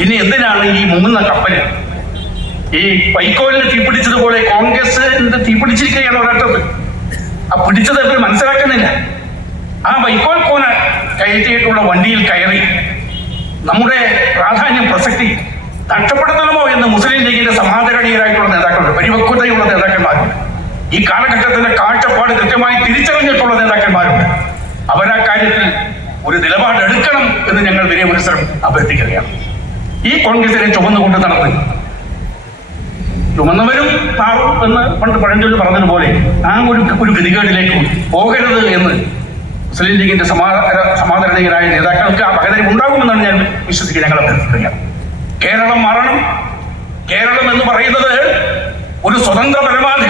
പിന്നെ എന്തിനാണ് ഈ മുങ്ങുന്ന കപ്പൽ ഈ വൈക്കോലിന് തീപിടിച്ചതുപോലെ കോൺഗ്രസ് തീപിടിച്ചിരിക്കുകയാണ് ഒരാട്ടത് ആ പിടിച്ചത് അവർ മനസ്സിലാക്കുന്നില്ല. ആ വൈക്കോൽ കോന കയറ്റിയിട്ടുള്ള വണ്ടിയിൽ കയറി നമ്മുടെ പ്രാധാന്യം പ്രസക്തി നഷ്ടപ്പെടുത്തണമോ എന്ന് മുസ്ലിം ലീഗിന്റെ സമാധാനീയരായിട്ടുള്ള നേതാക്കളുണ്ട് പരിപക്വതയുള്ള നേതാക്കന്മാരുണ്ട് ഈ കാലഘട്ടത്തിന്റെ കാഴ്ചപ്പാട് കൃത്യമായി തിരിച്ചറിഞ്ഞിട്ടുള്ള നേതാക്കന്മാരുണ്ട് അവരാ കാര്യത്തിൽ ഒരു നിലപാടെടുക്കണം എന്ന് ഞങ്ങൾ വിനയ മത്സരം അഭ്യർത്ഥിക്കുകയാണ്. ഈ കോൺഗ്രസിനെ ചുമന്നുകൊണ്ട് നടന്ന്. ചുമന്നവരും താറും എന്ന് പണ്ട് പഴഞ്ചൊല്ലി പറഞ്ഞതുപോലെ ആ ഒരു ഒരു ഗതികേടിലേക്ക് പോകരുത് എന്ന് മുസ്ലിം ലീഗിന്റെ സമാധാന സമാധാനീയരായ നേതാക്കൾക്ക് ആ പകരം ഉണ്ടാകുമെന്നാണ് ഞാൻ വിശ്വസിക്കുക ഞങ്ങൾ അഭ്യർത്ഥിക്കുക കേരളം മാറണം. കേരളം എന്ന് പറയുന്നത് ഒരു സ്വതന്ത്ര പരമാധികാര